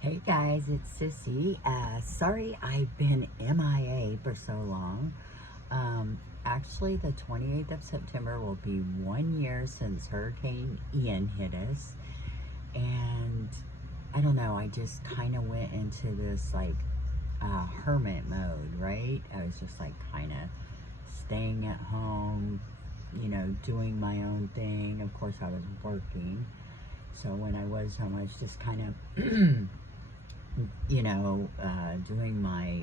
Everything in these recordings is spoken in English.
Hey guys, it's Sissy. Sorry I've been MIA for so long. Actually, the 28th of September will be 1 year since Hurricane Ian hit us. And I don't know, I just kind of went into this hermit mode, right? I was just like kind of staying at home, doing my own thing. Of course, I was working. So when I was home, I was just kind of doing my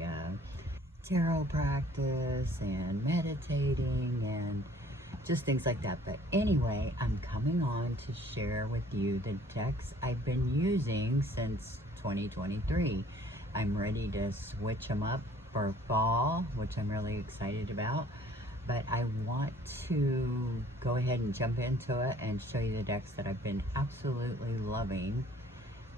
tarot practice and meditating and just things like that. But anyway, I'm coming on to share with you the decks I've been using since 2023. I'm ready to switch them up for fall, which I'm really excited about. But I want to go ahead and jump into it and show you the decks that I've been absolutely loving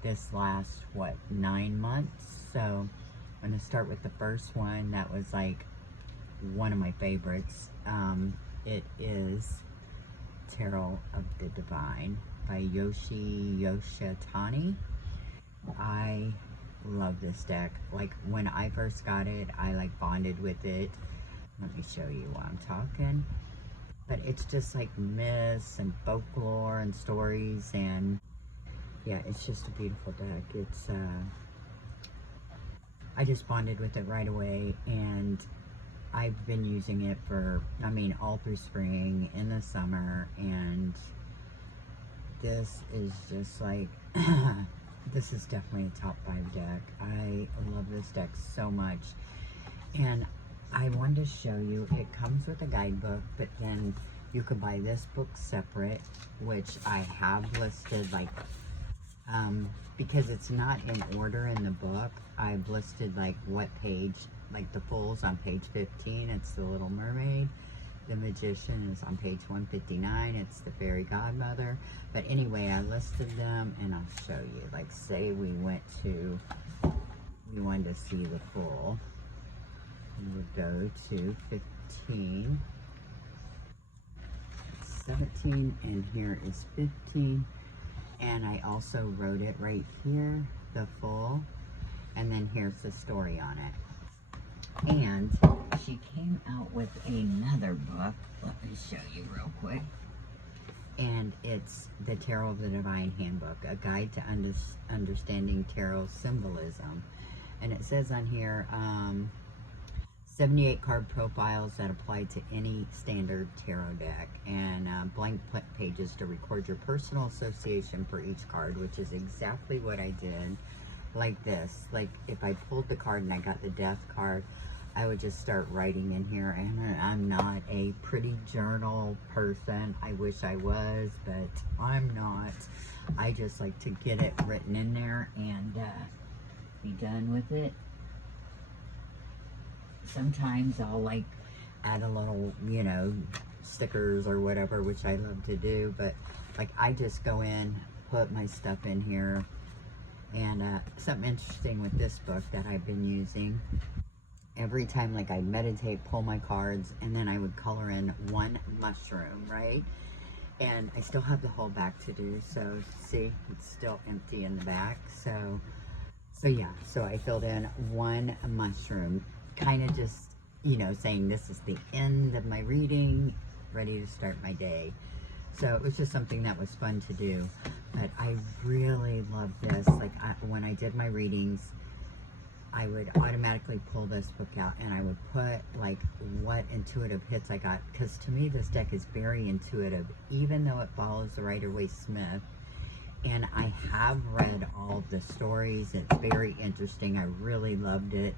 this last 9 months. So I'm going to start with the first one that was like one of my favorites. It is Tarot of the Divine by Yoshitani. I love this deck. Like when I first got it, I like bonded with it. Let me show you while I'm talking. But it's just like myths and folklore and stories, and yeah, it's just a beautiful deck. It's I just bonded with it right away, and I've been using it for, all through spring, in the summer, and this is just like, this is definitely a top 5 deck. I love this deck so much, and I wanted to show you, it comes with a guidebook, but then you could buy this book separate, which I have listed, because it's not in order in the book. I've listed what page, the Fool's on page 15, it's the Little Mermaid. The Magician is on page 159, it's the Fairy Godmother. But anyway, I listed them, and I'll show you. Say we wanted to see the Fool. We would go to 15, 17, and here is 15. And I also wrote it right here, the Fool, and then here's the story on it. And she came out with another book. Let me show you real quick. And it's the Tarot of the Divine Handbook, a guide to understanding tarot symbolism. And it says on here, 78 card profiles that apply to any standard tarot deck, and blank pages to record your personal association for each card, which is exactly what I did. Like this, if I pulled the card and I got the Death card, I would just start writing in here. And I'm not a pretty journal person. I wish I was, but I'm not. I just like to get it written in there and be done with it. Sometimes I'll add a little, stickers or whatever, which I love to do, but I just go in, put my stuff in here. And something interesting with this book that I've been using, every time I meditate, pull my cards, and then I would color in one mushroom, right? And I still have the whole back to do, so see, it's still empty in the back. So yeah, so I filled in one mushroom, kind of just, saying this is the end of my reading, ready to start my day. So it was just something that was fun to do. But I really love this. When I did my readings, I would automatically pull this book out, and I would put what intuitive hits I got, because to me this deck is very intuitive, even though it follows the Rider-Waite-Smith. And I have read all the stories. It's very interesting. I really loved it.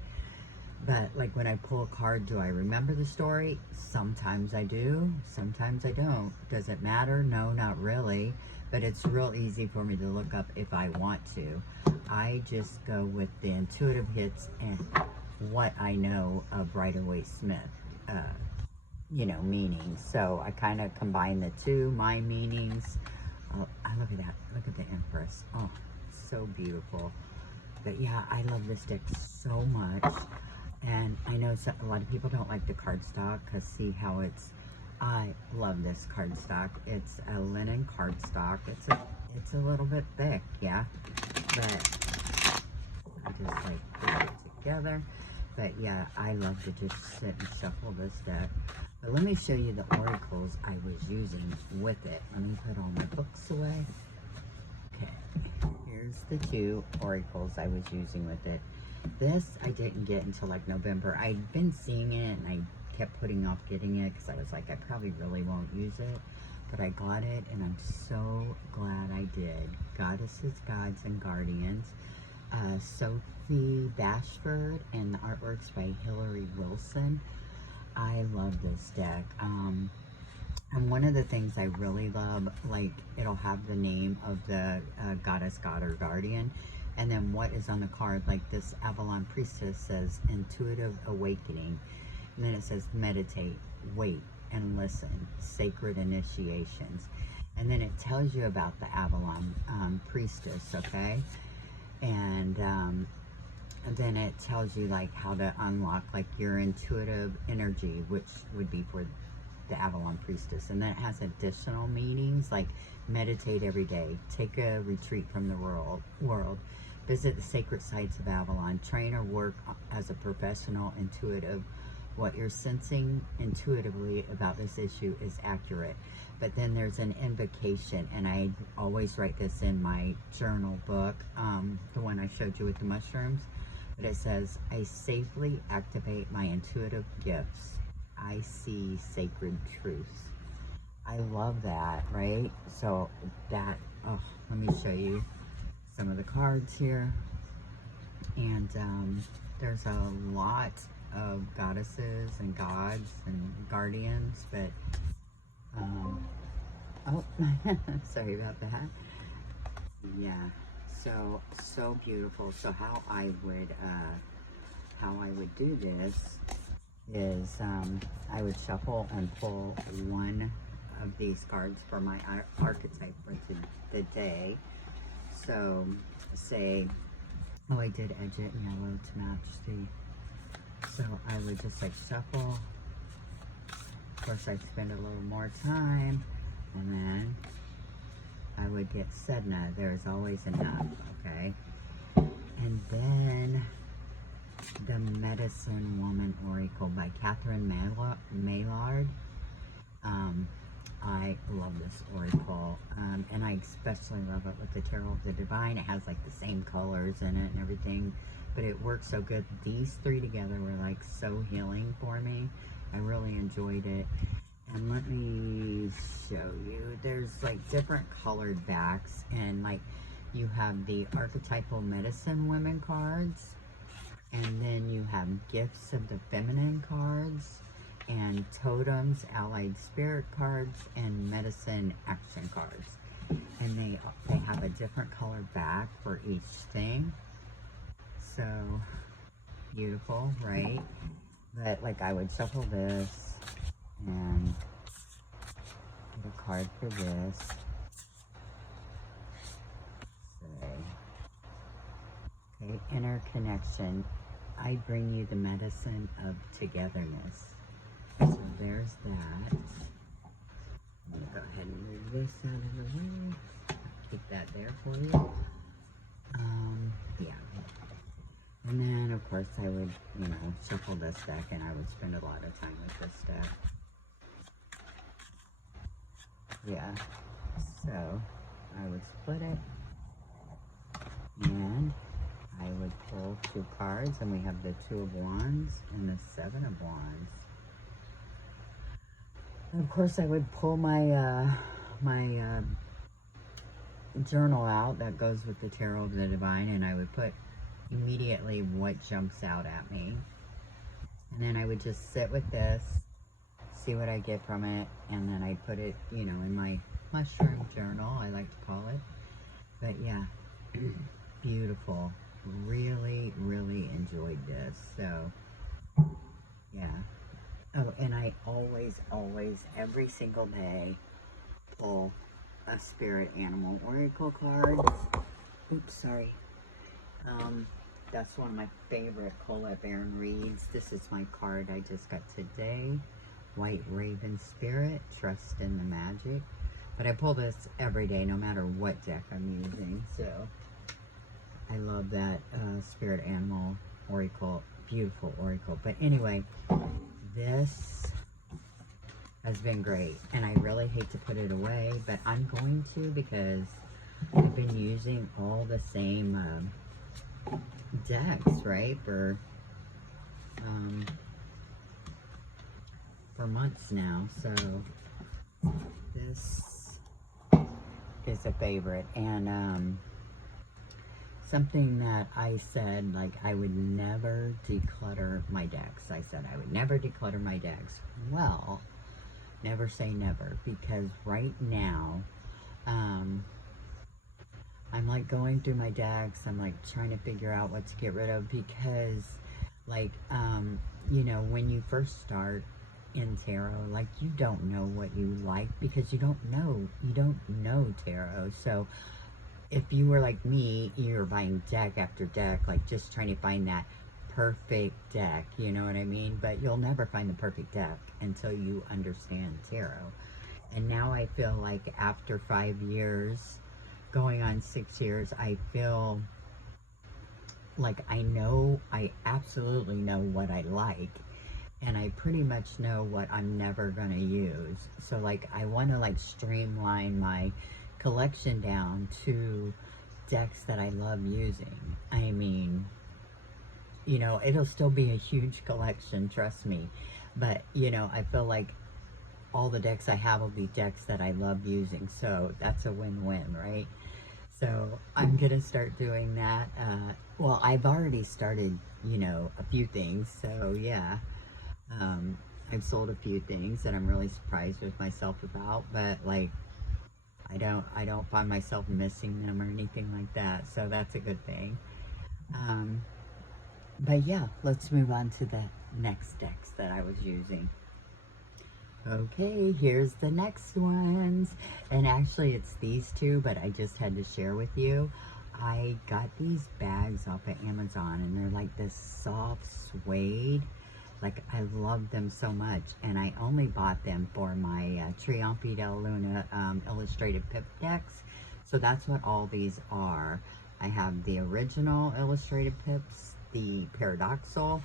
But when I pull a card, do I remember the story? Sometimes I do, sometimes I don't. Does it matter? No, not really. But it's real easy for me to look up if I want to. I just go with the intuitive hits and what I know of Rider-Waite-Smith, meanings. So I kind of combine the two, my meanings. Oh, look at that. Look at the Empress. Oh, so beautiful. But yeah, I love this deck so much. And I know a lot of people don't like the cardstock, because see how I love this cardstock. It's a linen cardstock. It's a little bit thick, yeah. But I just like put it together. But yeah, I love to just sit and shuffle this deck. But let me show you the oracles I was using with it. Let me put all my books away. Okay, here's the 2 oracles I was using with it. This I didn't get until like November. I'd been seeing it and I kept putting off getting it because I was like, I probably really won't use it. But I got it and I'm so glad I did. Goddesses, Gods, and Guardians. Sophie Bashford, and the artwork's by Hillary Wilson. I love this deck. And one of the things I really love, like, it'll have the name of the goddess, god, or guardian, and then what is on the card. Like this Avalon Priestess says intuitive awakening, and then it says meditate, wait, and listen, sacred initiations. And then it tells you about the Avalon Priestess, okay? And then it tells you like how to unlock like your intuitive energy, which would be for the Avalon Priestess. And then it has additional meanings like meditate every day, take a retreat from the world, visit the sacred sites of Avalon, train or work as a professional intuitive. What you're sensing intuitively about this issue is accurate. But then there's an invocation, and I always write this in my journal book, the one I showed you with the mushrooms. But it says, I safely activate my intuitive gifts. I see sacred truths. I love that, right? So that, oh, let me show you some of the cards here. And there's a lot of goddesses and gods and guardians, but oh, sorry about that. Yeah, so beautiful. So how I would do this is I would shuffle and pull one of these cards for my archetype for the day. So say, oh, I did edge it in yellow to match the. So I would just like shuffle. Of course, I'd spend a little more time, and then I would get Sedna. There's always enough, okay? And then the Medicine Woman Oracle by Catherine Maillard. I love this oracle, and I especially love it with the Tarot of the Divine. It has like the same colors in it and everything, but it works so good. These 3 together were like so healing for me. I really enjoyed it. And let me show you. There's like different colored backs, and like you have the archetypal medicine women cards, and then you have gifts of the feminine cards, and totems, allied spirit cards, and medicine action cards. And they have a different color back for each thing. So beautiful, right? But like I would shuffle this and get a card for this. Okay, inner connection. I bring you the medicine of togetherness. So there's that. I'm going to go ahead and move this out of the way. Keep that there for you. Yeah. And then, of course, I would, you know, shuffle this deck, and I would spend a lot of time with this deck. Yeah. So, I would split it. And I would pull 2 cards, and we have the 2 of Wands and the 7 of Wands. And of course, I would pull my journal out that goes with the Tarot of the Divine, and I would put immediately what jumps out at me. And then I would just sit with this, see what I get from it, and then I put it, you know, in my mushroom journal, I like to call it. But yeah, beautiful. Really, really enjoyed this. So, yeah. Oh, and I always, every single day, pull a spirit animal oracle card. Oops, sorry. That's one of my favorite Colette Baron reads. This is my card I just got today. White Raven Spirit, Trust in the Magic. But I pull this every day, no matter what deck I'm using. So, I love that spirit animal oracle, beautiful oracle. But anyway, this has been great, and I really hate to put it away, but I'm going to, because I've been using all the same decks, right, for months now. So this is a favorite, and something that I said, like, I would never declutter my decks. I said I would never declutter my decks. Well, never say never, because right now, I'm like going through my decks. I'm like trying to figure out what to get rid of, because like, you know, when you first start in tarot, like, you don't know what you like, because you don't know tarot. So if you were like me, you're buying deck after deck, like just trying to find that perfect deck, you know what I mean? But you'll never find the perfect deck until you understand tarot. And now I feel like after 5 years, going on 6 years, I feel like I absolutely know what I like, and I pretty much know what I'm never gonna use. So like, I want to like streamline my collection down to decks that I love using. I mean, you know, it'll still be a huge collection, trust me, but you know, I feel like all the decks I have will be decks that I love using, so that's a win-win, right? So I'm gonna start doing that. Well, I've already started, you know, a few things, so yeah. I've sold a few things that I'm really surprised with myself about, but like, I don't find myself missing them or anything like that, so that's a good thing. But yeah, let's move on to the next decks that I was using. Okay, here's the next ones. And actually it's these two, but I just had to share with you. I got these bags off of Amazon, and they're like this soft suede. Like, I love them so much, and I only bought them for my Triomphe della Luna illustrated pip decks. So that's what all these are. I have the original illustrated pips, the paradoxal,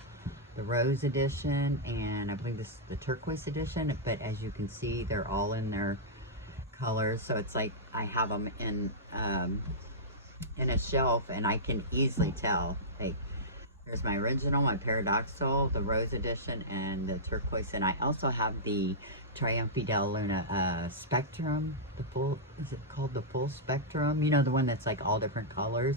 the rose edition, and I believe this is the turquoise edition. But as you can see, they're all in their colors. So it's like I have them in a shelf, and I can easily tell, like, here's my original, my paradoxal, the rose edition, and the turquoise. And I also have the Triumph della Luna spectrum, the full, is it called the full spectrum? You know, the one that's like all different colors,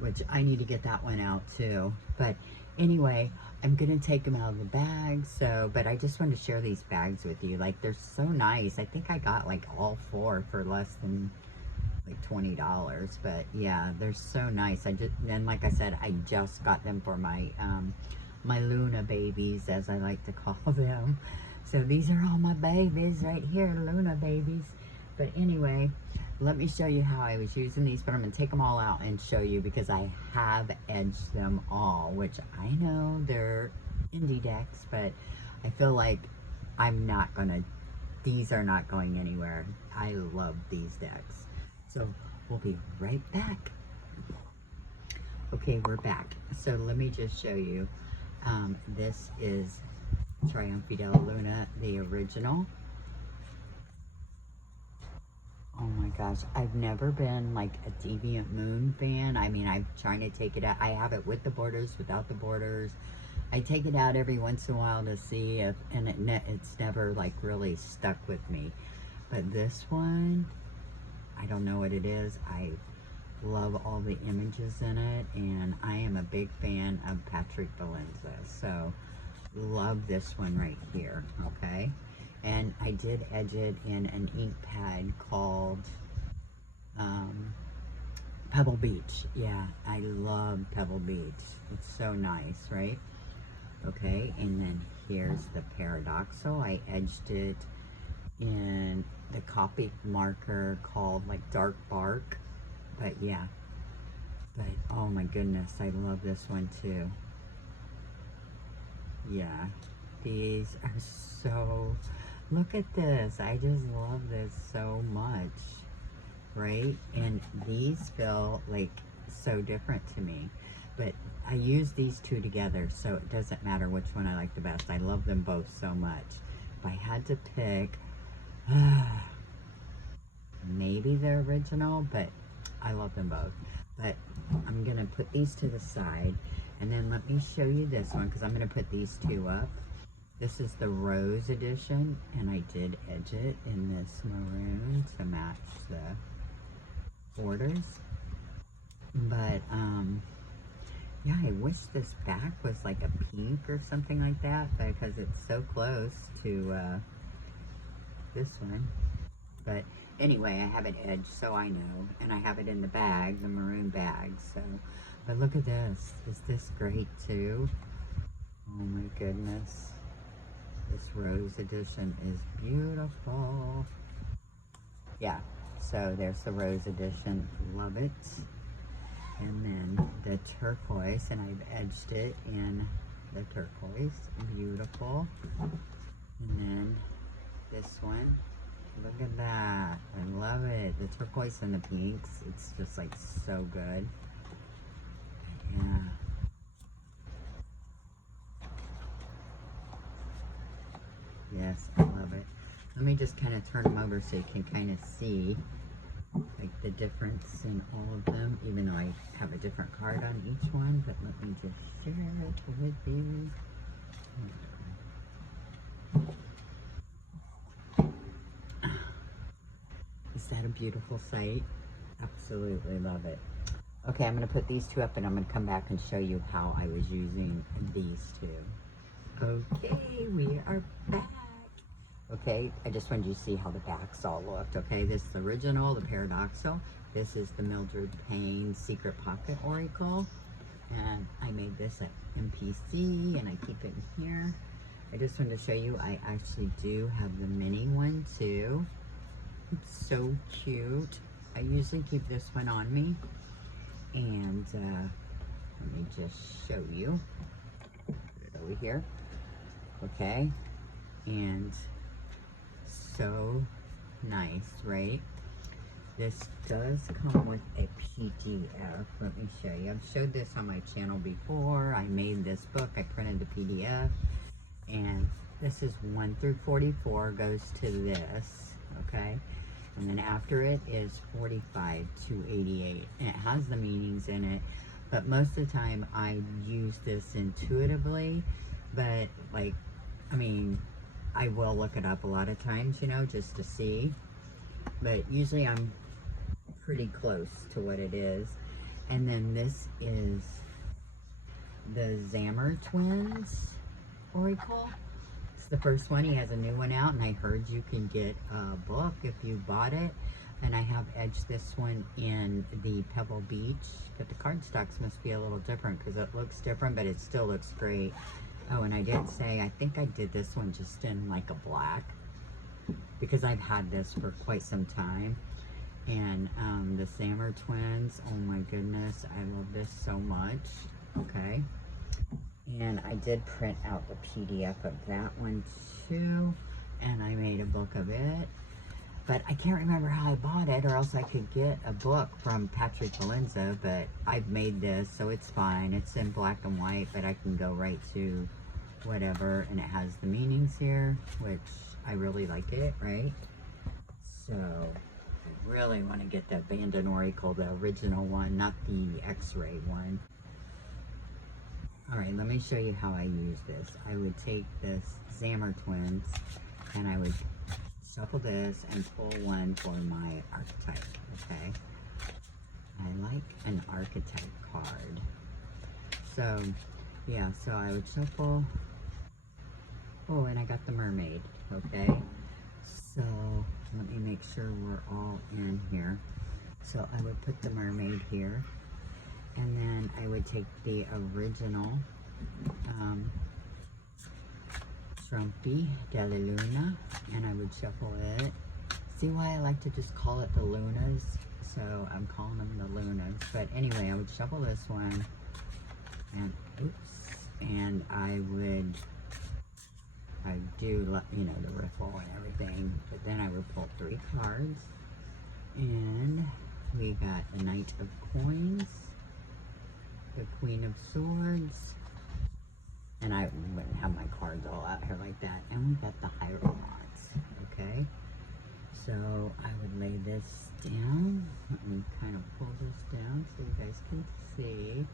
which I need to get that one out too. But anyway, I'm gonna take them out of the bag. So, but I just wanted to share these bags with you. Like, they're so nice. I think I got like all 4 for less than like $20, but yeah, they're so nice. And like I said, I just got them for my my Luna babies, as I like to call them. So these are all my babies right here, Luna babies. But anyway, let me show you how I was using these, but I'm gonna take them all out and show you, because I have edged them all, which I know they're indie decks, but I feel like these are not going anywhere. I love these decks. So we'll be right back. Okay, we're back. So let me just show you. This is Triumph della Luna, the original. Oh my gosh, I've never been like a Deviant Moon fan. I mean, I'm trying to take it out. I have it with the borders, without the borders. I take it out every once in a while to see if, and it's never like really stuck with me. But this one, I don't know what it is. I love all the images in it, and I am a big fan of Patrick Valenza, so love this one right here, okay? And I did edge it in an ink pad called Pebble Beach. Yeah, I love Pebble Beach. It's so nice, right? Okay, and then here's the paradoxal. I edged it in the Copic marker called like Dark Bark. But yeah, but oh my goodness, I love this one too. Yeah, these are so, look at this. I just love this so much, right? And these feel like so different to me. But I use these two together, so it doesn't matter which one I like the best. I love them both so much. If I had to pick, maybe the original, but I love them both. But I'm going to put these to the side, and then let me show you this one, because I'm going to put these two up. This is the Rose edition, and I did edge it in this maroon to match the borders. But, yeah, I wish this back was like a pink or something like that, because it's so close to this one. But anyway, I have it edged, so I know. And I have it in the bag, the maroon bag, so. But look at this. Is this great, too? Oh, my goodness. This Rose edition is beautiful. Yeah, so there's the Rose edition. Love it. And then the turquoise, and I've edged it in the turquoise. Beautiful. And then this one. Look at that. I love it. The turquoise and the pinks. It's just like so good. Yeah. Yes, I love it. Let me just kind of turn them over so you can kind of see like the difference in all of them, even though I have a different card on each one, but let me just share it with you. Is that a beautiful sight? Absolutely love it. Okay, I'm going to put these two up, and I'm going to come back and show you how I was using these two. Okay, we are back. Okay, I just wanted you to see how the backs all looked. Okay, this is the original, the Paradoxal. This is the Mildred Payne Secret Pocket Oracle. And I made this at MPC, and I keep it in here. I just wanted to show you, I actually do have the mini one too. It's so cute. I usually keep this one on me. And let me just show you. Put it over here. Okay, and so nice, right? This does come with a PDF. Let me show you. I've showed this on my channel before. I made this book. I printed the PDF. And this is 1 through 44 goes to this, okay? And then after it is 45 to 88. And it has the meanings in it. But most of the time I use this intuitively. But like, I mean, I will look it up a lot of times, you know, just to see. But usually I'm pretty close to what it is. And then this is the Zammer Twins Oracle. It's the first one. He has a new one out, and I heard you can get a book if you bought it. And I have edged this one in the Pebble Beach, but the cardstocks must be a little different because it looks different, but it still looks great. Oh, and I did say, I think I did this one just in like a black, because I've had this for quite some time. And the Zammer Twins, oh my goodness, I love this so much. Okay. And I did print out the PDF of that one too, and I made a book of it. But I can't remember how I bought it, or else I could get a book from Patrick Valenza, but I've made this, so it's fine. It's in black and white, but I can go right to whatever, and it has the meanings here, which I really like it, right? So I really want to get the Abandoned Oracle, the original one, not the X-ray one. All right, let me show you how I use this. I would take this Zammer Twins, and I would shuffle this and pull one for my archetype, okay? I like an archetype card. So, yeah, so I would shuffle. Oh, and I got the mermaid, okay? So, let me make sure we're all in here. So, I would put the mermaid here. And then I would take the original Trumpy de la Luna, and I would shuffle it. See why I like to just call it the Lunas? So I'm calling them the Lunas. But anyway, I would shuffle this one, and oops, and I do, you know, the riffle and everything. But then I would pull 3 cards, and we got a Knight of Coins, the Queen of Swords. And I wouldn't have my cards all out here like that. And we got the Hierophants, okay? So I would lay this down. Let me kind of pull this down so you guys can see.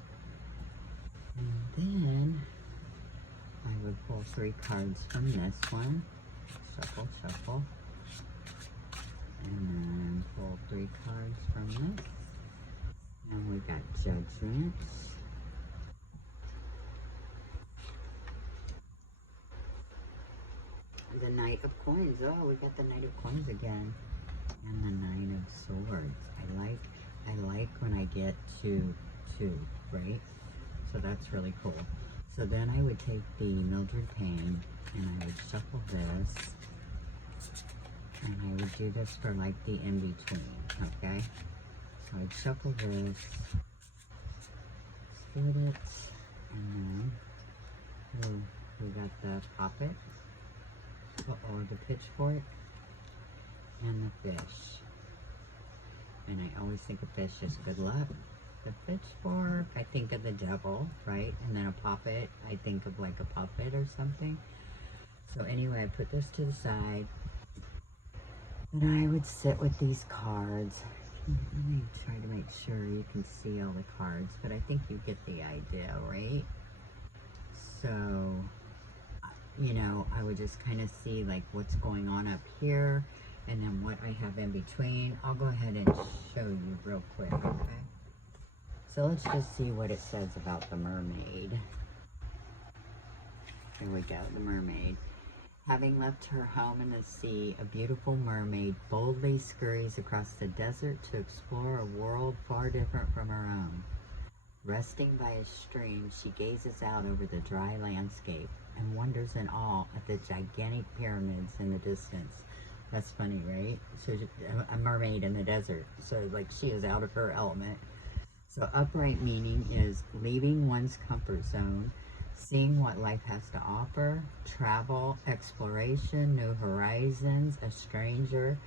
And then I would pull 3 cards from this one. Shuffle, shuffle. And then pull 3 cards from this. And we got Judgment. The Knight of Coins. Oh, we got the Knight of Coins again. And the Nine of Swords. I like when I get two, right? So that's really cool. So then I would take the Mildred Payne and I would shuffle this. And I would do this for like the in-between, okay? So I'd shuffle this, split it, and then we got the Poppet, or the Pitchfork, and the Fish. And I always think of fish as good luck. The Pitchfork, I think of the devil, right? And then a Poppet, I think of like a puppet or something. So anyway, I put this to the side. And I would sit with these cards. Let me try to make sure you can see all the cards, but I think you get the idea, right? So, you know, I would just kind of see like what's going on up here and then what I have in between. I'll go ahead and show you real quick, okay? So let's just see what it says about the mermaid. Here we go, the mermaid. Having left her home in the sea, a beautiful mermaid boldly scurries across the desert to explore a world far different from her own. Resting by a stream, she gazes out over the dry landscape and wonders in awe at the gigantic pyramids in the distance. That's funny, right? So a mermaid in the desert. So like she is out of her element. So upright meaning is leaving one's comfort zone, seeing what life has to offer, travel, exploration, new horizons, a stranger,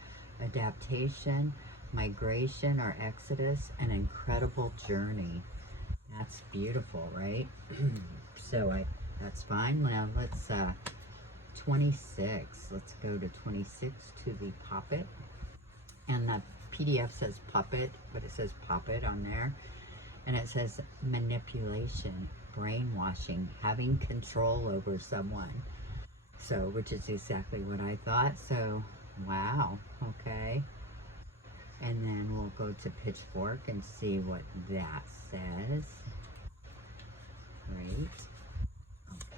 adaptation, migration or exodus, an incredible journey. That's beautiful, right? So that's fine. Now let's 26. Let's go to 26 to the Poppet. And the PDF says puppet, but it says Poppet on there. And it says manipulation, brainwashing, having control over someone. So, which is exactly what I thought. So, wow, okay. And then we'll go to Pitchfork and see what that says. Right.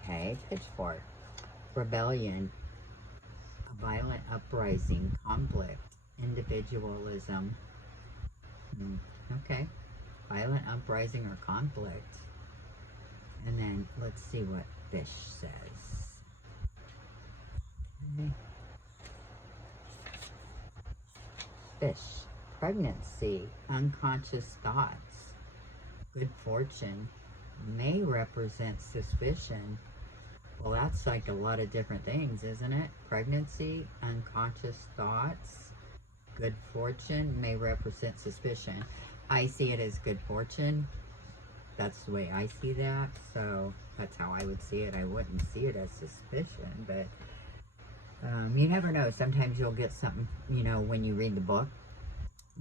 Okay, Pitchfork. Rebellion, a violent uprising, conflict, individualism. Okay. Violent uprising or conflict. And then let's see what Fish says. Okay. Fish, pregnancy, unconscious thoughts, good fortune, may represent suspicion. Well, that's like a lot of different things, isn't it? Pregnancy, unconscious thoughts, good fortune, may represent suspicion. I see it as good fortune. That's the way I see that. So that's how I would see it. I wouldn't see it as suspicion, but you never know. Sometimes you'll get something, you know, when you read the book.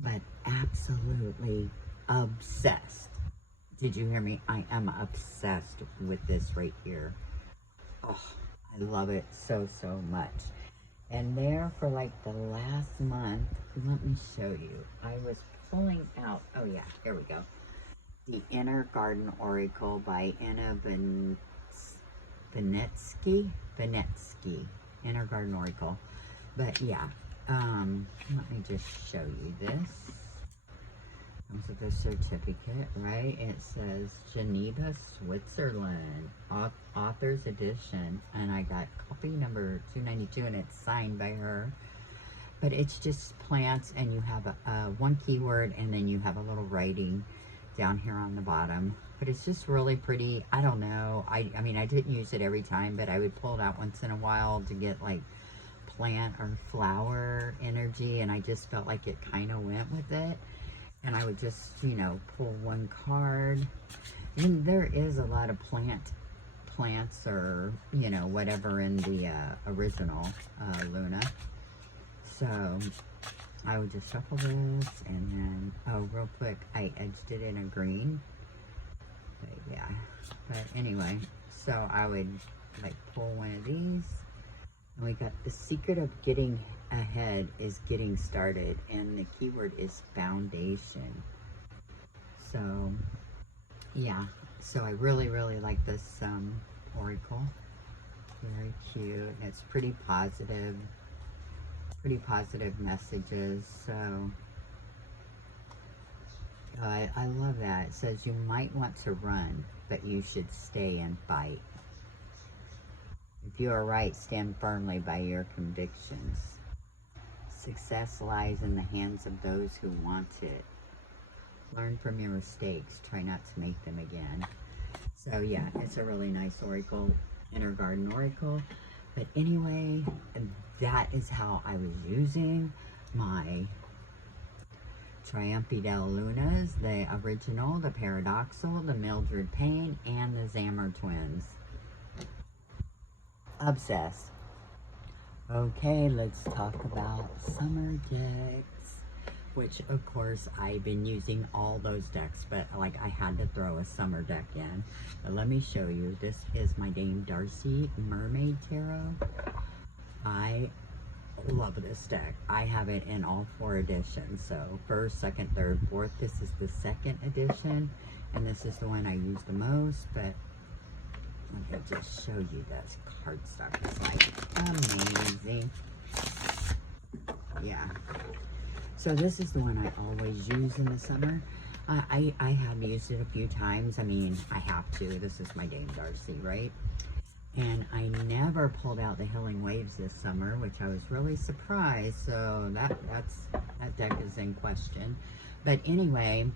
But absolutely obsessed. Did you hear me? I am obsessed with this right here. Oh, I love it so, so much. And there for like the last month, let me show you. I was pulling out, oh yeah, here we go. The Inner Garden Oracle by Anna Benetsky. Inner Garden Oracle. But yeah, let me just show you this. Comes with a certificate, right? It says Geneva, Switzerland, author's edition, and I got copy number 292, and it's signed by her. But it's just plants, and you have one keyword, and then you have a little writing down here on the bottom. But it's just really pretty. I don't know. I mean, I didn't use it every time, but I would pull it out once in a while to get like plant or flower energy, and I just felt like it kind of went with it. And I would just, you know, pull one card. And there is a lot of plants or, you know, whatever in the original Luna. So I would just shuffle this, and then, oh, real quick, I edged it in a green. But yeah, but anyway, so I would like pull one of these, and we got the secret of getting ahead is getting started, and the keyword is foundation. So yeah, so I really like this oracle. Very cute. It's pretty positive messages. So I love that. It says you might want to run, but you should stay and fight. If you are right, stand firmly by your convictions. Success lies in the hands of those who want it. Learn from your mistakes. Try not to make them again. So yeah, it's a really nice oracle, Inner Garden Oracle. But anyway, that is how I was using my Triumph del Lunas, the original, the Paradoxal, the Mildred Payne, and the Zammer Twins. Obsessed. Okay, let's talk about summer decks, which of course I've been using all those decks, but like I had to throw a summer deck in. But let me show you. This is my Dame Darcy Mermaid Tarot. I love this deck. I have it in all 4 editions. So first, second, third, fourth. This is the 2nd edition, and this is the one I use the most. But let me just show you this cardstock. It's like amazing. Yeah. So this is the one I always use in the summer. I have used it a few times. I mean, I have to. This is my Dame Darcy, right? And I never pulled out the Healing Waves this summer, which I was really surprised. So that deck is in question. But anyway,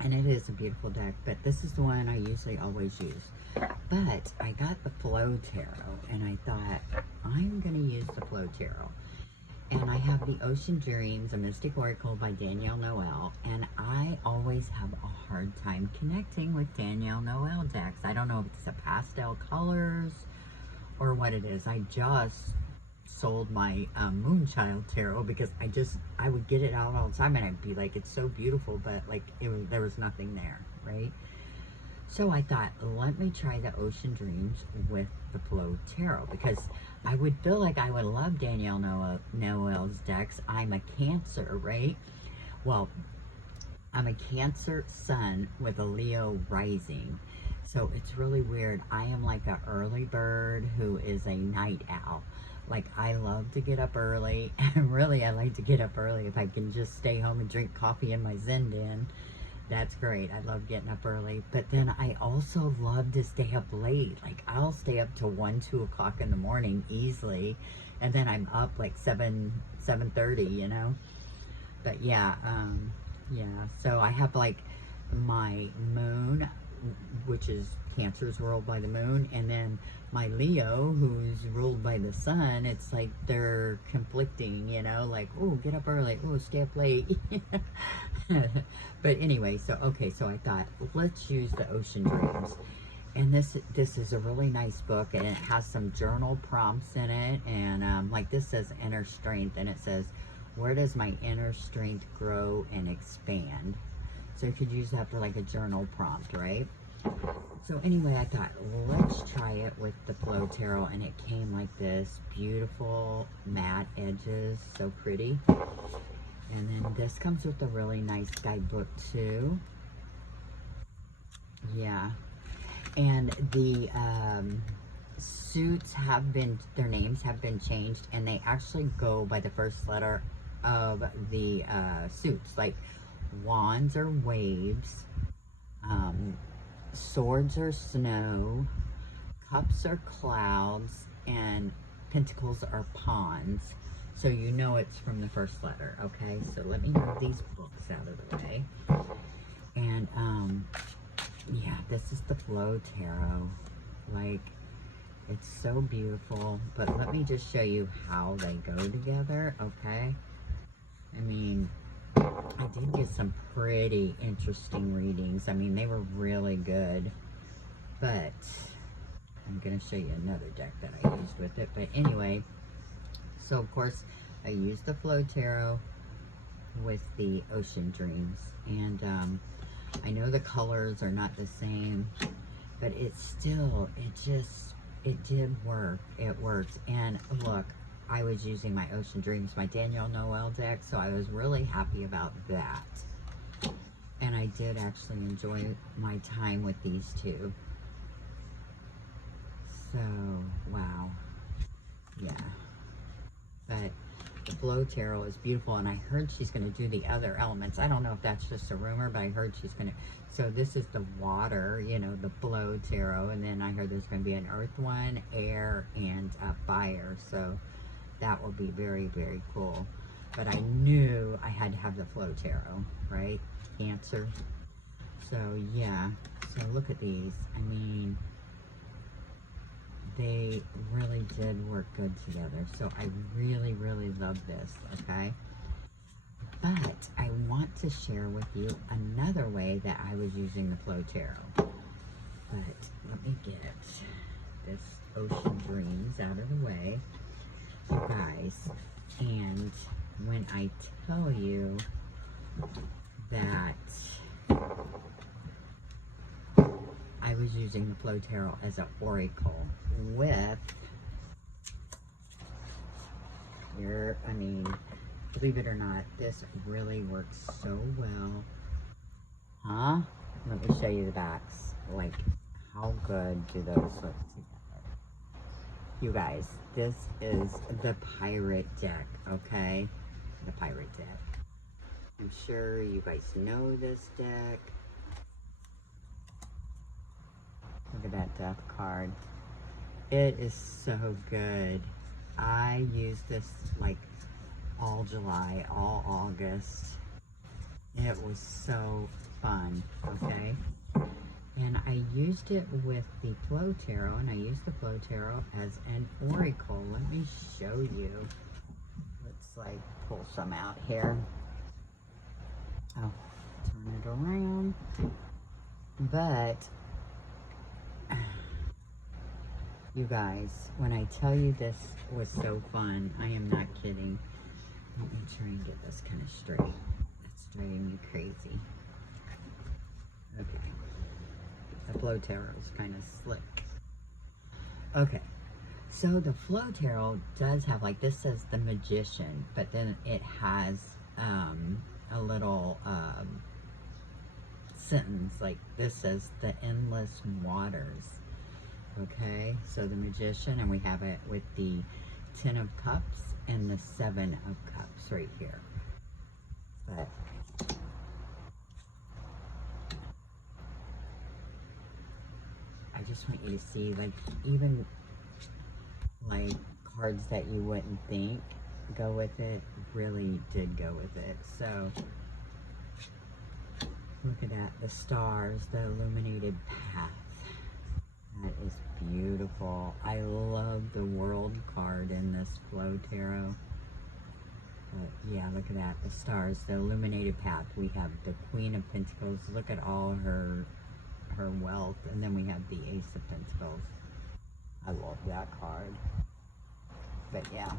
and it is a beautiful deck, but this is the one I usually always use. But I got the Flow Tarot, and I thought, I'm going to use the Flow Tarot. And I have the Ocean Dreams, a Mystic Oracle by Danielle Noel, and I always have a hard time connecting with Danielle Noel decks. I don't know if it's the pastel colors or what it is. I just sold my Moonchild Tarot because I would get it out all the time, and I'd be like, it's so beautiful, but like there was nothing there, right? So I thought, let me try the Ocean Dreams with the Flow Tarot, because I would feel like I would love Danielle Noel's decks. I'm a Cancer, right? Well, I'm a Cancer Sun with a Leo rising. So it's really weird. I am like an early bird who is a night owl. Like, I love to get up early. And really, I like to get up early if I can just stay home and drink coffee in my Zen den. That's great. I love getting up early. But then I also love to stay up late. Like, I'll stay up till 1, 2 o'clock in the morning easily. And then I'm up like 7:30, you know. But yeah, yeah. So I have like my moon, which is Cancer's ruled by the moon. And then my Leo, who's ruled by the sun. It's like they're conflicting, you know. Like, oh, get up early. Oh, stay up late. But anyway, so okay, so I thought, let's use the Ocean Dreams. And this is a really nice book, and it has some journal prompts in it. And like this says inner strength, and it says, where does my inner strength grow and expand? So you could use that for like a journal prompt, right? So anyway, I thought, let's try it with the Flow Tarot, and it came like this, beautiful matte edges, so pretty. And then this comes with a really nice guidebook too. Yeah. And the suits have been, their names have been changed, and they actually go by the first letter of the suits. Like, wands are waves, swords are snow, cups are clouds, and pentacles are ponds. So you know it's from the first letter, okay? So let me move these books out of the way. And, yeah, this is the Flow Tarot. Like, it's so beautiful. But let me just show you how they go together, okay? I mean, I did get some pretty interesting readings. I mean, they were really good. But I'm going to show you another deck that I used with it. But anyway, so of course, I used the Flow Tarot with the Ocean Dreams. And I know the colors are not the same, but it's still, it did work. It worked. And look, I was using my Ocean Dreams, my Daniel Noel deck, so I was really happy about that. And I did actually enjoy my time with these two. So, wow. Yeah. But the Flow Tarot is beautiful, and I heard she's going to do the other elements. I don't know if that's just a rumor, but I heard she's going to. So this is the water, you know, the Flow Tarot, and then I heard there's going to be an earth one, air, and fire. So that will be very, very cool. But I knew I had to have the Flow Tarot, right? Cancer. So yeah. So look at these. I mean, they really did work good together. So I really, really love this, okay? But I want to share with you another way that I was using the Flow Tarot. But let me get this Ocean Dreams out of the way, you guys. And when I tell you that I was using the Flow Tarot as an oracle with your, I mean, believe it or not, this really works so well. Huh? Let me show you the backs. Like, how good do those look together? You guys, this is the pirate deck, okay? The pirate deck. I'm sure you guys know this deck. Look at that death card. It is so good. I used this like all July, all August. It was so fun, okay? And I used it with the Flow Tarot, and I used the Flow Tarot as an oracle. Let me show you. Let's like pull some out here. Oh, turn it around. But you guys, when I tell you this was so fun, I am not kidding. Let me try and get this kind of straight. It's driving me crazy. Okay. The Flow Tarot is kind of slick. Okay. So the Flow Tarot does have, like, this says the Magician, but then it has a little sentence, like this says the Endless Waters. Okay, so the Magician, and we have it with the Ten of Cups and the Seven of Cups right here. But I just want you to see, like, even like cards that you wouldn't think go with it really did go with it. So look at that, the stars, the illuminated path. That is beautiful. I love the World card in this Flow Tarot. But yeah, look at that, the stars, the illuminated path. We have the Queen of Pentacles. Look at all her wealth, and then we have the Ace of Pentacles. I love that card. But yeah,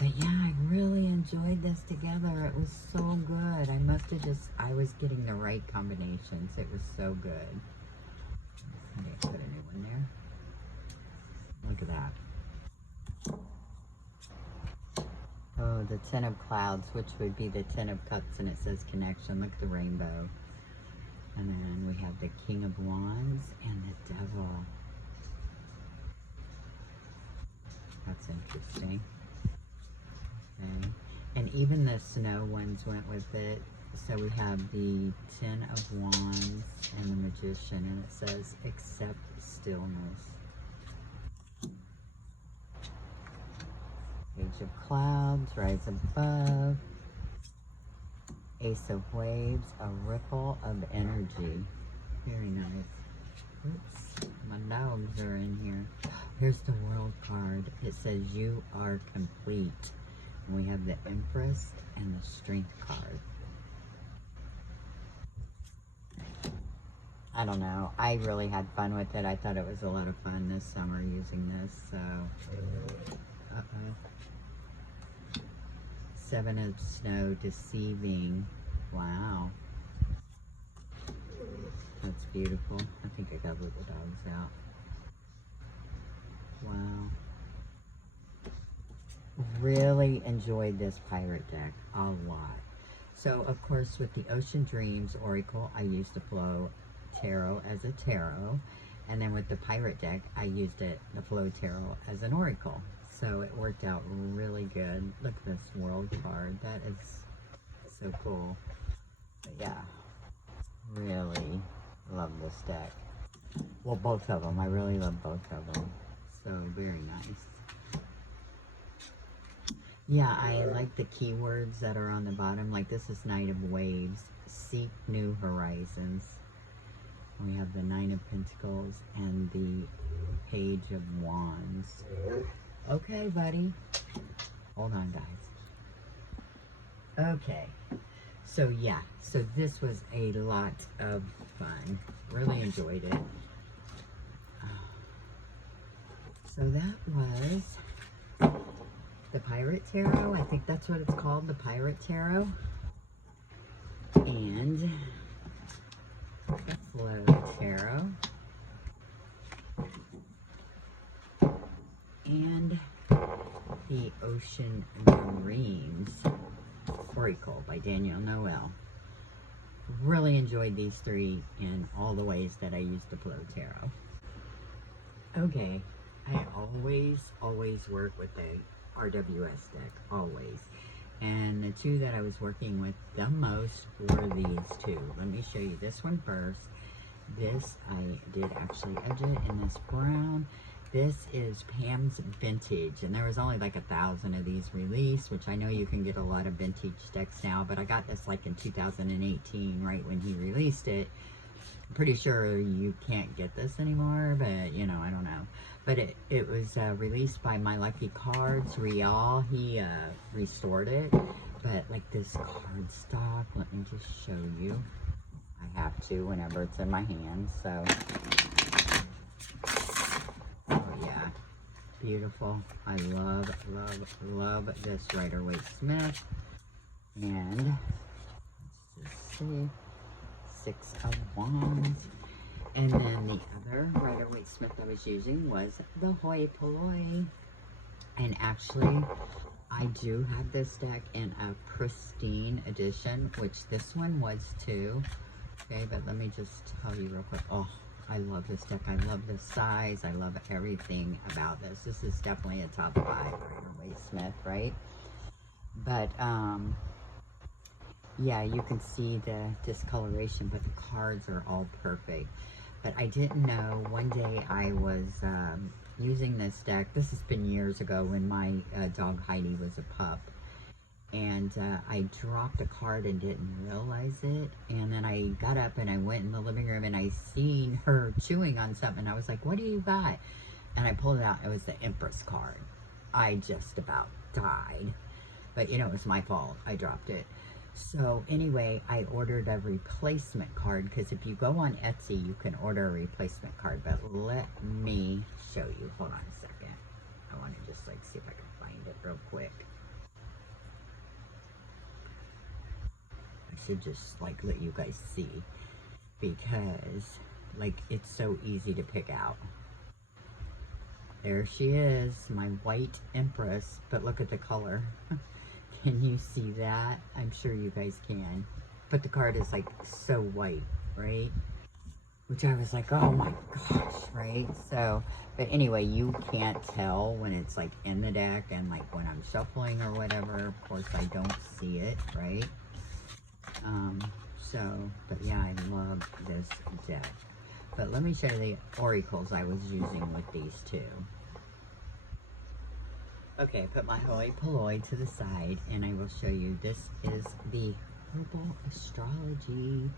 I really enjoyed this together. It was so good. I must have just, I was getting the right combinations. It was so good. Maybe I put a new one there. Look at that. Oh, the Ten of Clouds, which would be the Ten of Cups, and it says connection. Look at the rainbow. And then we have the King of Wands and the Devil. That's interesting. Okay. And even the snow ones went with it. So we have the Ten of Wands and the Magician, and it says, accept stillness. Page of Clouds, rise above. Ace of Waves, a ripple of energy. Very nice. Oops, my dogs are in here. Here's the World card. It says you are complete. And we have the Empress and the Strength card. I don't know. I really had fun with it. I thought it was a lot of fun this summer using this. So, 7 of snow, deceiving. Wow. That's beautiful. I think I got little dogs out. Wow. Really enjoyed this pirate deck a lot. So, of course, with the Ocean Dreams Oracle, I used the Flow Tarot as a tarot. And then with the pirate deck, I used the Flow Tarot as an oracle. So it worked out really good. Look at this world card. That is so cool. But yeah, really love this deck. Well, both of them. I really love both of them. So very nice. Yeah, I like the keywords that are on the bottom. Like this is Knight of Waves. Seek new horizons. We have the 9 of Pentacles and the Page of Wands. Okay, buddy. Hold on, guys. Okay. So, yeah. So, this was a lot of fun. Really enjoyed it. So, that was the Pirate Tarot. I think that's what it's called, the Pirate Tarot. And the Flow Tarot. And the Ocean Dreams Oracle by Danielle Noel. Really enjoyed these three in all the ways that I used the Flow Tarot. Okay, I always work with a RWS deck, always. And the two that I was working with the most were these two. Let me show you this one first. This, I did actually edge it in this brown. This is Pam's Vintage, and there was only like 1,000 of these released, which I know you can get a lot of vintage decks now, but I got this like in 2018, right when he released it. I'm pretty sure you can't get this anymore, but you know, I don't know. But it was released by My Lucky Cards, Rial. He restored it, but like this card stock, let me just show you. I have to whenever it's in my hands, so. Oh yeah, beautiful. I love this Rider-Waite-Smith. And let's just see, 6 of Wands. And then the other Rider-Waite-Smith I was using was the Hoi Polloi. And actually, I do have this deck in a pristine edition, which this one was too. Okay, but let me just tell you real quick. Oh, I love this deck. I love the size. I love everything about this. This is definitely a top 5 Rider-Waite-Smith, right? But, yeah, you can see the discoloration, but the cards are all perfect. But I didn't know, one day I was using this deck. This has been years ago when my dog Heidi was a pup. And I dropped a card and didn't realize it. And then I got up and I went in the living room and I seen her chewing on something. I was like, what do you got? And I pulled it out. It was the Empress card. I just about died. But, you know, it was my fault. I dropped it. So, anyway, I ordered a replacement card. Because if you go on Etsy, you can order a replacement card. But let me show you. Hold on a second. I want to just, like, see if I can find it real quick. I should just like let you guys see, because like it's so easy to pick out. There she is, my white Empress, but look at the color. Can you see that? I'm sure you guys can. But the card is like so white, right? Which I was like, oh my gosh, right? So, but anyway, you can't tell when it's like in the deck, and like when I'm shuffling or whatever, of course I don't see it, right? But yeah, I love this deck. But let me show you the oracles I was using with these two. Okay, put my Hoi Polloi to the side, and I will show you. This is the Herbal Astrology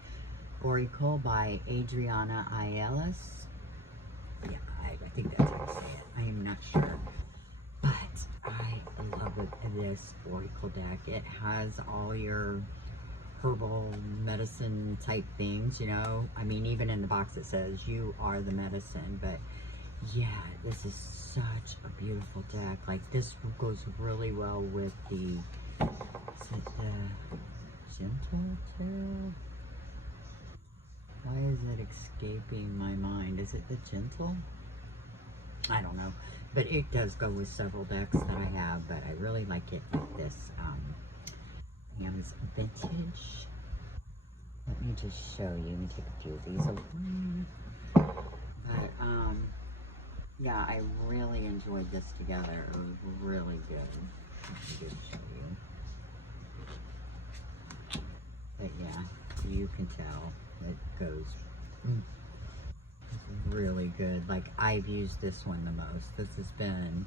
Oracle by Adriana Aiellis. Yeah, I think that's how you say it. I am not sure. But I love this Oracle deck. It has all your herbal medicine type things, you know. I mean, even in the box it says you are the medicine, but yeah, this is such a beautiful deck. Like, this goes really well with the, is it the Gentle Tarot? Why is it escaping my mind? Is it the Gentle? I don't know, but it does go with several decks that I have, but I really like it with this Ham's Vintage. Let me just show you. Let me take a few of these away. But yeah, I really enjoyed this together. It was really good. Let me just show you. But yeah, you can tell it goes really good. Like, I've used this one the most. This has been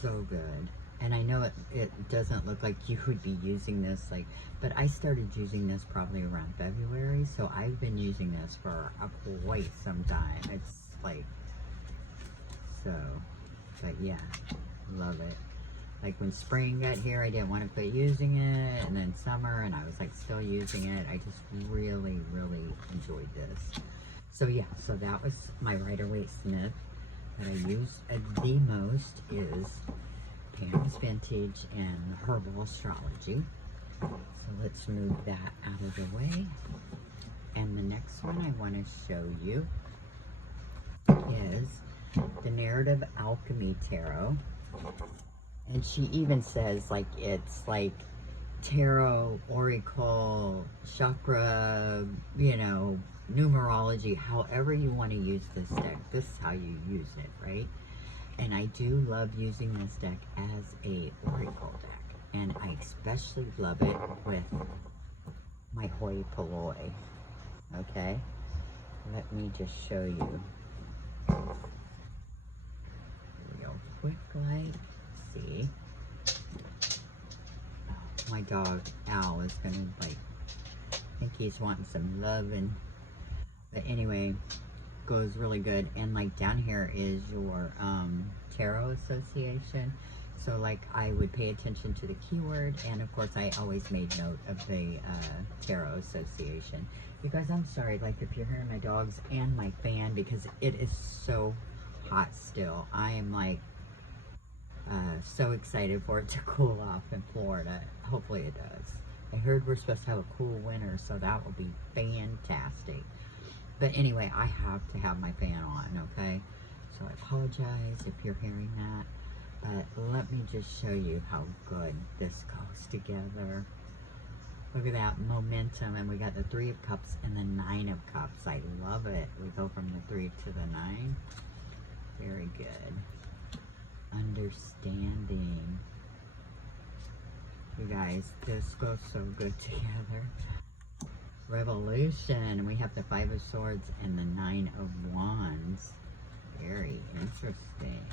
so good. And I know it doesn't look like you would be using this, like, but I started using this probably around February, so I've been using this for quite some time. It's like, so, but yeah, love it. Like, when spring got here, I didn't want to quit using it, and then summer, and I was like still using it. I just really, really enjoyed this. So yeah, so that was my Rider-Waite-Smith that I use the most is Pam's Vintage and Herbal Astrology. So let's move that out of the way. And the next one I want to show you is the Narrative Alchemy Tarot. And she even says, like, it's like tarot, oracle, chakra, you know, numerology, however you want to use this deck. This is how you use it, right? And I do love using this deck as a oracle deck. And I especially love it with my hoi polloi. Okay? Let me just show you real quick, like, see. Oh, my dog, Al, is gonna, like, I think he's wanting some loving. But anyway, goes really good. And like down here is your tarot association, so like I would pay attention to the keyword, and of course I always made note of the tarot association, because I'm sorry, like, if you're hearing my dogs and my fan, because it is so hot still. I am like so excited for it to cool off in Florida. Hopefully it does. I heard we're supposed to have a cool winter, so that will be fantastic. But anyway, I have to have my fan on, okay? So I apologize if you're hearing that. But let me just show you how good this goes together. Look at that momentum. And we got the 3 of Cups and the 9 of Cups. I love it. We go from the 3 to the 9. Very good. Understanding. You guys, this goes so good together. Revolution. We have the 5 of Swords and the 9 of Wands. Very interesting.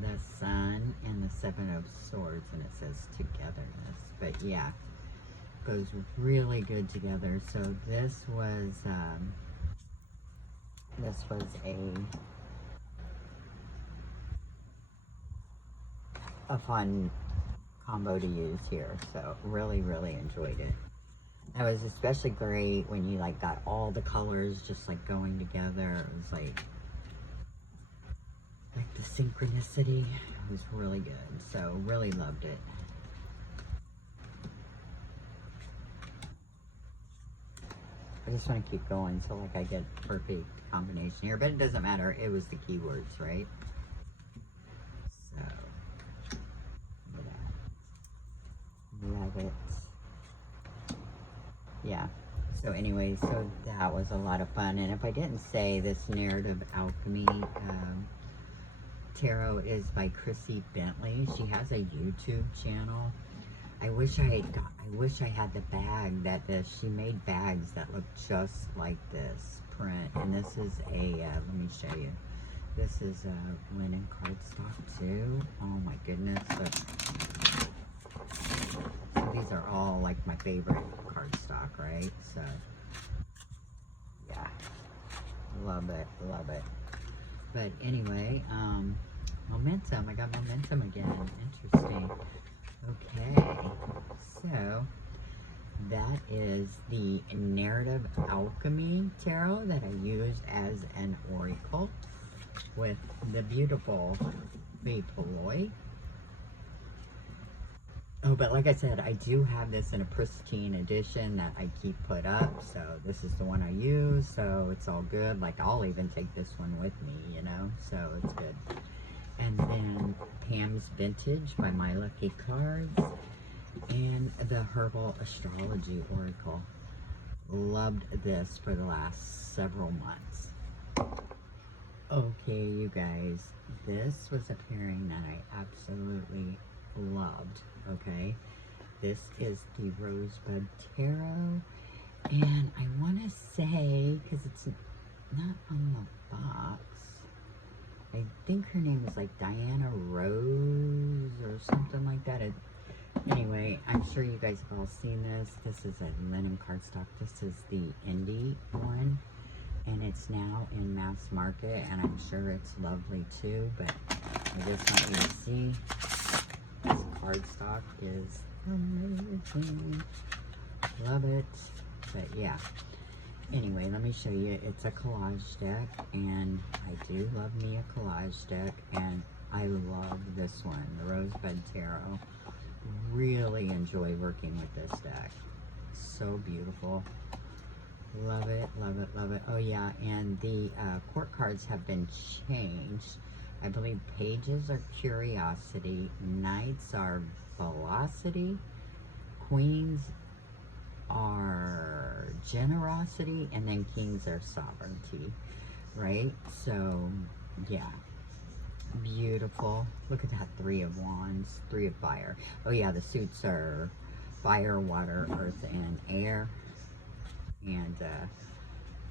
The Sun and the 7 of Swords, and it says togetherness. But yeah, goes really good together. So this was a fun combo to use here, so really enjoyed it. That was especially great when you like got all the colors just like going together. It was like the synchronicity was really good, so really loved it. I just want to keep going so like I get perfect combination here, but it doesn't matter, it was the keywords, right? So love it. Yeah, so anyway, so that was a lot of fun. And if I didn't say, this Narrative Alchemy Tarot is by Chrissy Bentley. She has a YouTube channel. I wish I had the bag that she made bags that look just like this print. And this is a let me show you. This is a linen cardstock too. Oh my goodness. These are all like my favorite cardstock, right? So yeah, love it. But anyway, momentum. I got momentum again. Interesting. Okay, so that is the Narrative Alchemy Tarot that I used as an oracle with the beautiful Vapoloy. Oh, but like I said, I do have this in a pristine edition that I keep put up, so this is the one I use, so it's all good. Like, I'll even take this one with me, you know, so it's good. And then Pam's Vintage by My Lucky Cards, and the Herbal Astrology Oracle. Loved this for the last several months. Okay, you guys, this was a pairing that I absolutely loved, okay? This is the Rosebud Tarot, and I want to say, because it's not on the box, I think her name is like Diana Rose or something like that. Anyway, I'm sure you guys have all seen this. This is a linen cardstock. This is the indie one, and it's now in mass market, and I'm sure it's lovely too, but I just want you to see this cardstock is amazing. Love it. But yeah, anyway, let me show you. It's a collage deck, and I do love me a collage deck, and I love this one, the Rosebud Tarot. Really enjoy working with this deck. So beautiful. Love it, love it, love it. Oh yeah, and the court cards have been changed. I believe pages are curiosity, knights are velocity, queens are generosity, and then kings are sovereignty, right? So yeah, beautiful. Look at that, 3 of wands, 3 of fire. Oh yeah, the suits are fire, water, earth, and air. And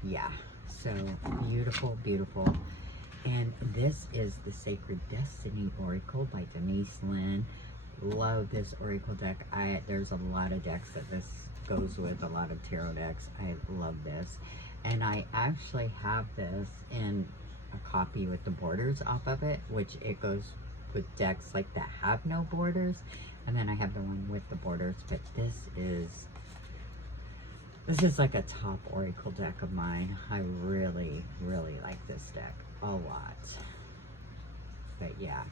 yeah, so beautiful, beautiful. And this is the Sacred Destiny Oracle by Denise Lynn. Love this oracle deck. There's a lot of decks that this goes with, a lot of tarot decks. I love this. And I actually have this in a copy with the borders off of it, which it goes with decks like that have no borders. And then I have the one with the borders, but this is like a top oracle deck of mine. I really, really like this deck a lot. But yeah,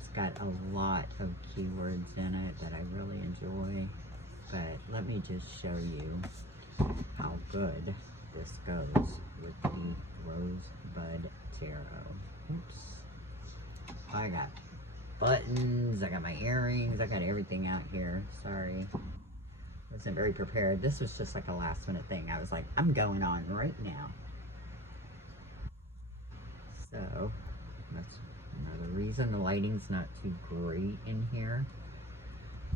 it's got a lot of keywords in it that I really enjoy. But let me just show you how good this goes with the Rosebud Tarot. Oops. I got buttons, I got my earrings, I got everything out here. Sorry. Wasn't very prepared. This was just like a last minute thing. I was like, I'm going on right now. So that's another reason the lighting's not too great in here.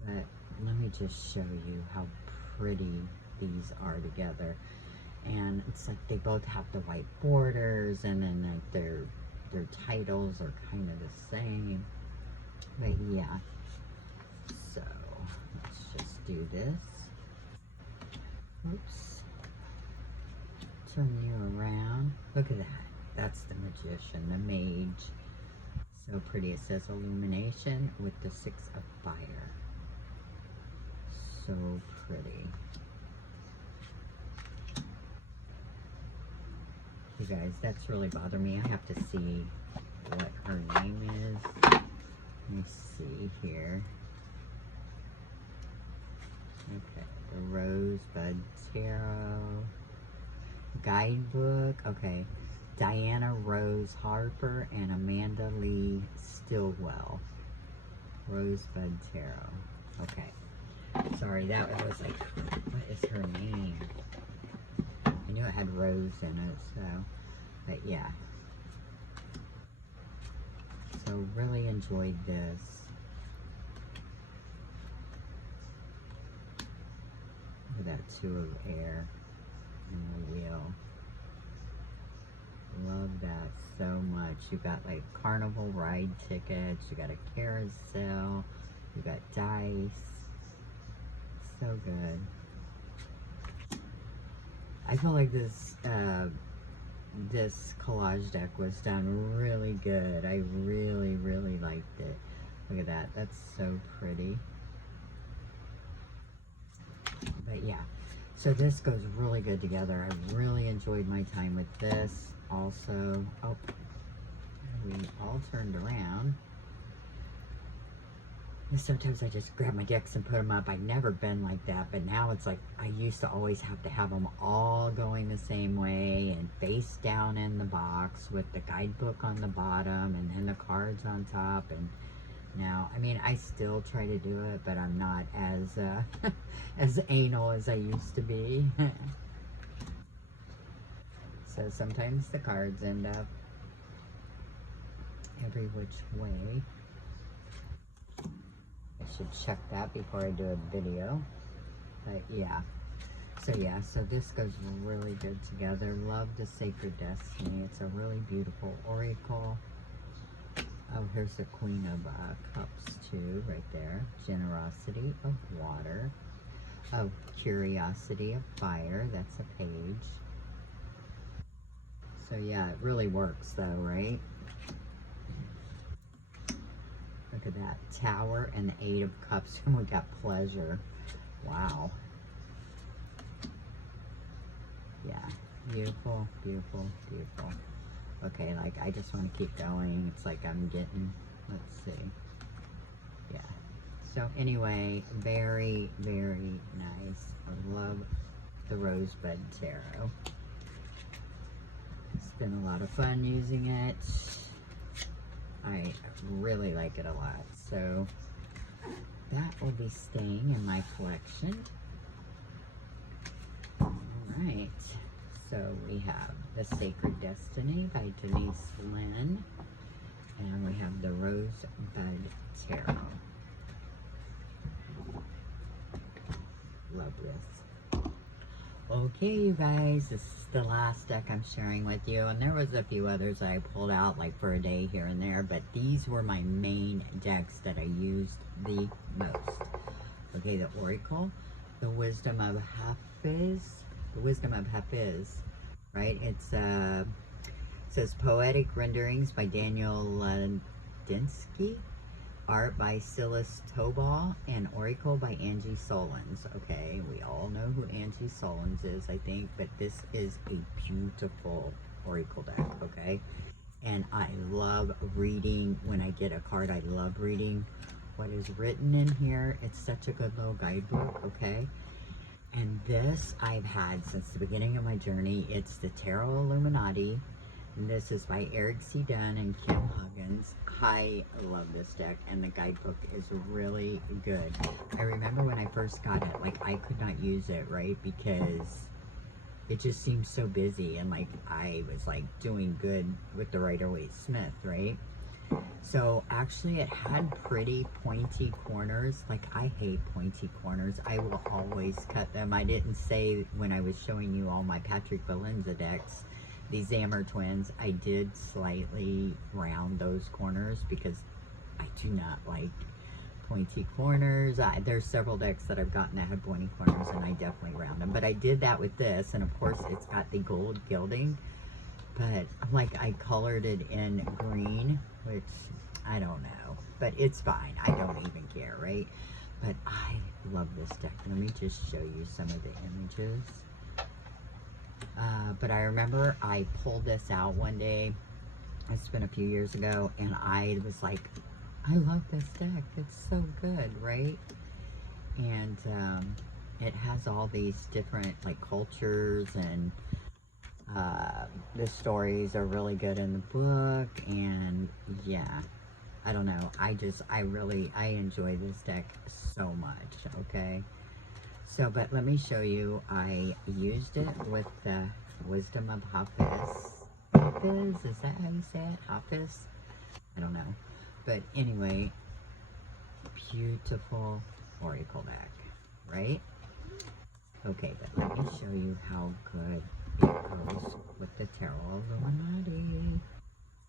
But let me just show you how pretty these are together. And it's like they both have the white borders, and then like their titles are kind of the same. But yeah. So let's just do this. Oops. Turn you around. Look at that. That's the Magician, the Mage. So pretty. It says Illumination with the 6 of Fire. So pretty. You guys, that's really bothered me. I have to see what her name is. Let me see here. Okay, the Rosebud Tarot Guidebook. Okay, Diana Rose Harper and Amanda Lee Stillwell. Rosebud Tarot. Okay, sorry, that was like, what is her name? I knew it had Rose in it, so, but yeah. So really enjoyed this. Look at that 2 of air in the wheel. Love that so much. You got like carnival ride tickets, you got a carousel, you got dice. So good. I feel like this this collage deck was done really good. I really, really liked it. Look at that. That's so pretty. But yeah, so this goes really good together. I really enjoyed my time with this. Also, oh, we all turned around. And sometimes I just grab my decks and put them up. I've never been like that, but now it's like I used to always have to have them all going the same way and face down in the box with the guidebook on the bottom and then the cards on top. And now, I mean, I still try to do it, but I'm not as as anal as I used to be. So sometimes the cards end up every which way. I should check that before I do a video. But yeah. So yeah, so this goes really good together. Love the Sacred Destiny. It's a really beautiful oracle. Oh, here's the Queen of Cups too, right there. Generosity of water. Oh, Curiosity of fire. That's a page. So yeah, it really works though, right? Look at that. Tower and the Eight of Cups. And we got pleasure. Wow. Yeah. Beautiful, beautiful, beautiful. Okay, like I just want to keep going. It's like I'm getting, let's see. Yeah. So anyway, very, very nice. I love the Rosebud Tarot. It's been a lot of fun using it. I really like it a lot. So that will be staying in my collection. All right. So we have The Sacred Destiny by Denise Lynn. And we have the Rosebud Tarot. Love this. Okay, you guys, this is the last deck I'm sharing with you. And there was a few others I pulled out like for a day here and there. But these were my main decks that I used the most. Okay, the Oracle, the Wisdom of Hafiz. The Wisdom of Hafiz, right? It's says Poetic Renderings by Daniel Dinsky, art by Silas Tobal, and Oracle by Angie Solons. Okay, we all know who Angie Solons is, I think, but this is a beautiful Oracle deck, okay? And I love reading, when I get a card, I love reading what is written in here. It's such a good little guidebook, okay? And this I've had since the beginning of my journey. It's the Tarot Illuminati. And this is by Eric C. Dunn and Kim Huggins. I love this deck, and the guidebook is really good. I remember when I first got it, like I could not use it, right? Because it just seemed so busy, and like I was like doing good with the Rider-Waite Smith, right? So actually it had pretty pointy corners. Like I hate pointy corners. I will always cut them. I didn't say when I was showing you all my Patrick Valenza decks, these Zammer twins, I did slightly round those corners because I do not like pointy corners. There's several decks that I've gotten that have pointy corners and I definitely round them. But I did that with this, and of course it's got the gold gilding. But like I colored it in green, which I don't know, but it's fine. I don't even care, right? But I love this deck. Let me just show you some of the images. But I remember I pulled this out one day. It's been a few years ago, and I was like, I love this deck. It's so good, right? And it has all these different like cultures, and the stories are really good in the book. And yeah, I don't know. I enjoy this deck so much. Okay. So, but let me show you. I used it with the Wisdom of Hafiz. Hafiz, is that how you say it? Hafiz? I don't know. But anyway, beautiful oracle deck, right? Okay, but let me show you how good it goes with the Tarot Illuminati.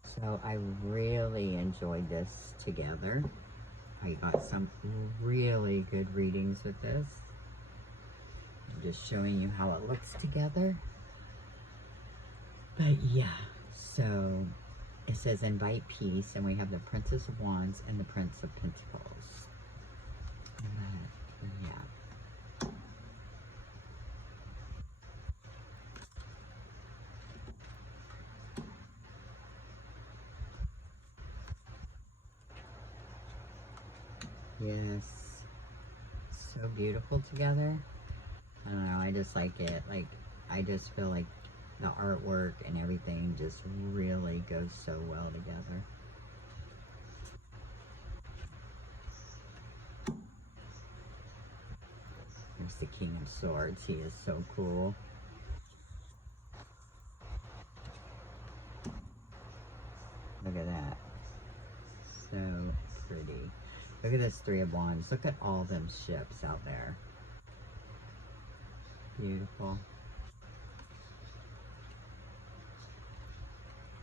So I really enjoyed this together. I got some really good readings with this. I'm just showing you how it looks together. But yeah, so as says invite peace, and we have the Princess of Wands and the Prince of Pentacles. Yeah. Yes. So beautiful together. I don't know, I just like it. Like, I just feel like the artwork and everything just really goes so well together. There's the King of Swords. He is so cool. Look at that. So pretty. Look at this Three of Wands. Look at all them ships out there. Beautiful.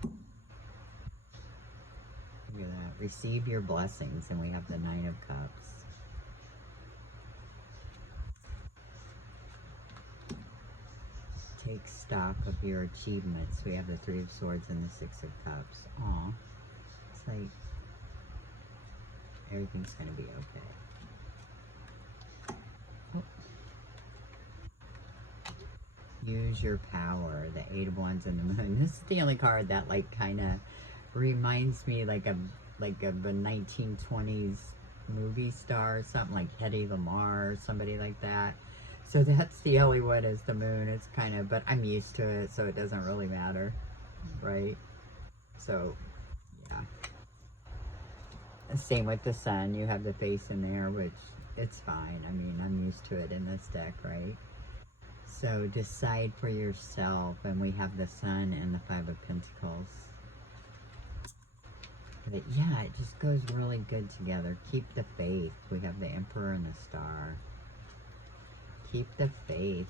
Look at that. Receive your blessings. And we have the Nine of Cups. Take stock of your achievements. We have the Three of Swords and the Six of Cups. Aw. It's like everything's going to be okay. Oh. Use your power. The Eight of Wands and the Moon. This is the only card that like kind of reminds me like of a 1920s movie star, something like Hedy Lamarr or somebody like that. So that's the only one is the Moon. It's kind of, but I'm used to it, so it doesn't really matter, right? So, yeah. Same with the Sun. You have the face in there, which it's fine. I mean, I'm used to it in this deck, right? So decide for yourself, and we have the Sun and the Five of Pentacles. But yeah, it just goes really good together. Keep the faith. We have the Emperor and the Star. Keep the faith.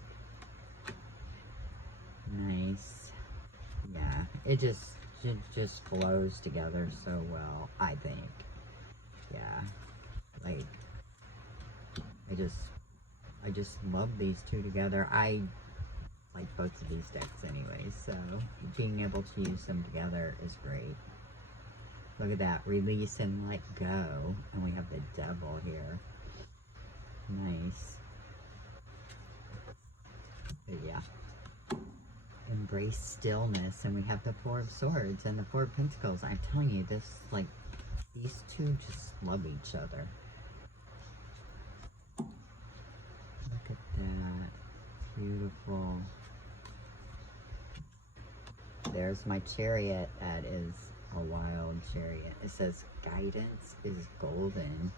Nice. Yeah, it just flows together so well, I think. Yeah, like I just love these two together. I like both of these decks anyway, so being able to use them together is great. Look at that, release and let go, and we have the Devil here. Nice. But yeah. Embrace stillness, and we have the Four of Swords and the Four of Pentacles. I'm telling you, this, like, these two just love each other. Look at that. Beautiful. There's my Chariot. That is a wild chariot. It says, guidance is golden.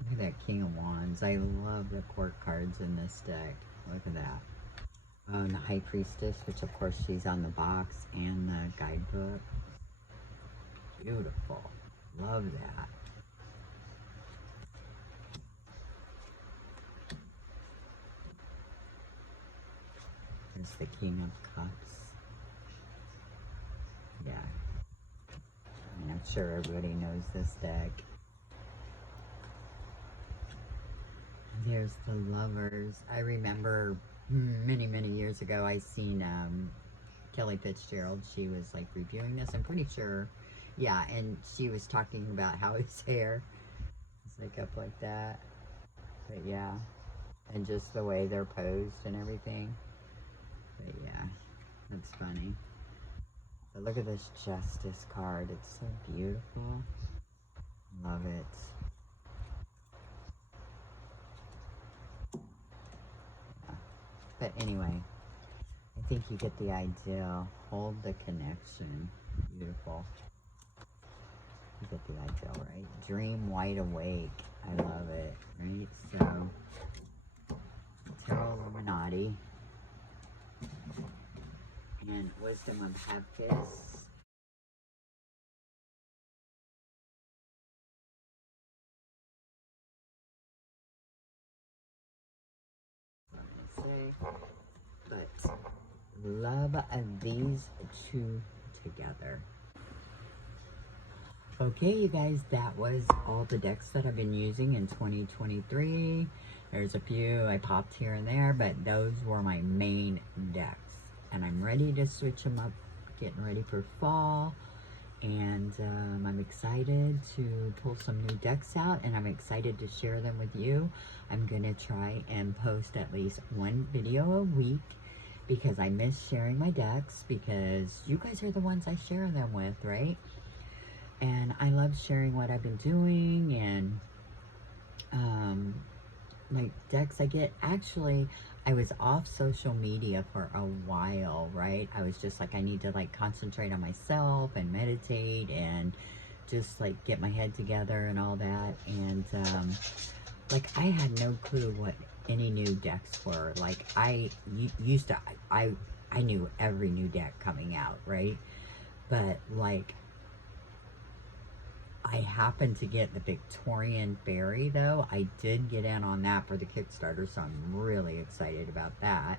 Look at that King of Wands. I love the court cards in this deck. Look at that. Oh, and the High Priestess, which of course she's on the box and the guidebook. Beautiful. Love that. There's the King of Cups. Yeah. I mean, I'm sure everybody knows this deck. There's the Lovers. I remember many years ago I seen Kelly Fitzgerald. She was like reviewing this. I'm pretty sure, yeah, and she was talking about how his hair is like up like that. But yeah, and just the way they're posed and everything. But yeah, that's funny. But look at this Justice card. It's so beautiful. Love it. Yeah. But anyway, I think you get the idea. Hold the connection. Beautiful. You get the idea, right? Dream wide awake. I love it, right? So, Tarot Illuminati. And Wisdom of Hephaestus. But love these two together. Okay, you guys, that was all the decks that I've been using in 2023. There's a few I popped here and there, but those were my main decks. And I'm ready to switch them up getting ready for fall. And I'm excited to pull some new decks out, and I'm excited to share them with you. I'm gonna try and post at least one video a week because I miss sharing my decks, because you guys are the ones I share them with, right? And I love sharing what I've been doing, and like decks I get. Actually, I was off social media for a while, right? I was just like, I need to like concentrate on myself and meditate and just like get my head together and all that. And like I had no clue what any new decks were. Like I used to, I knew every new deck coming out, right? But like I happened to get the Victorian Fairy, though. I did get in on that for the Kickstarter, so I'm really excited about that.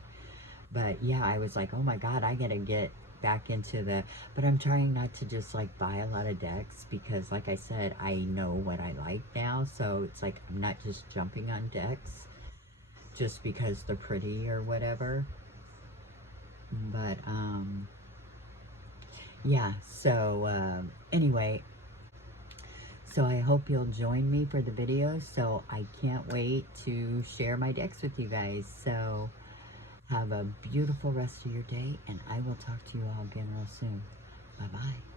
But yeah, I was like, oh my god, I gotta get back into the... But I'm trying not to just like buy a lot of decks, because like I said, I know what I like now. So it's like I'm not just jumping on decks just because they're pretty or whatever. But yeah, so anyway, so I hope you'll join me for the video. So I can't wait to share my decks with you guys. So have a beautiful rest of your day, and I will talk to you all again real soon. Bye-bye.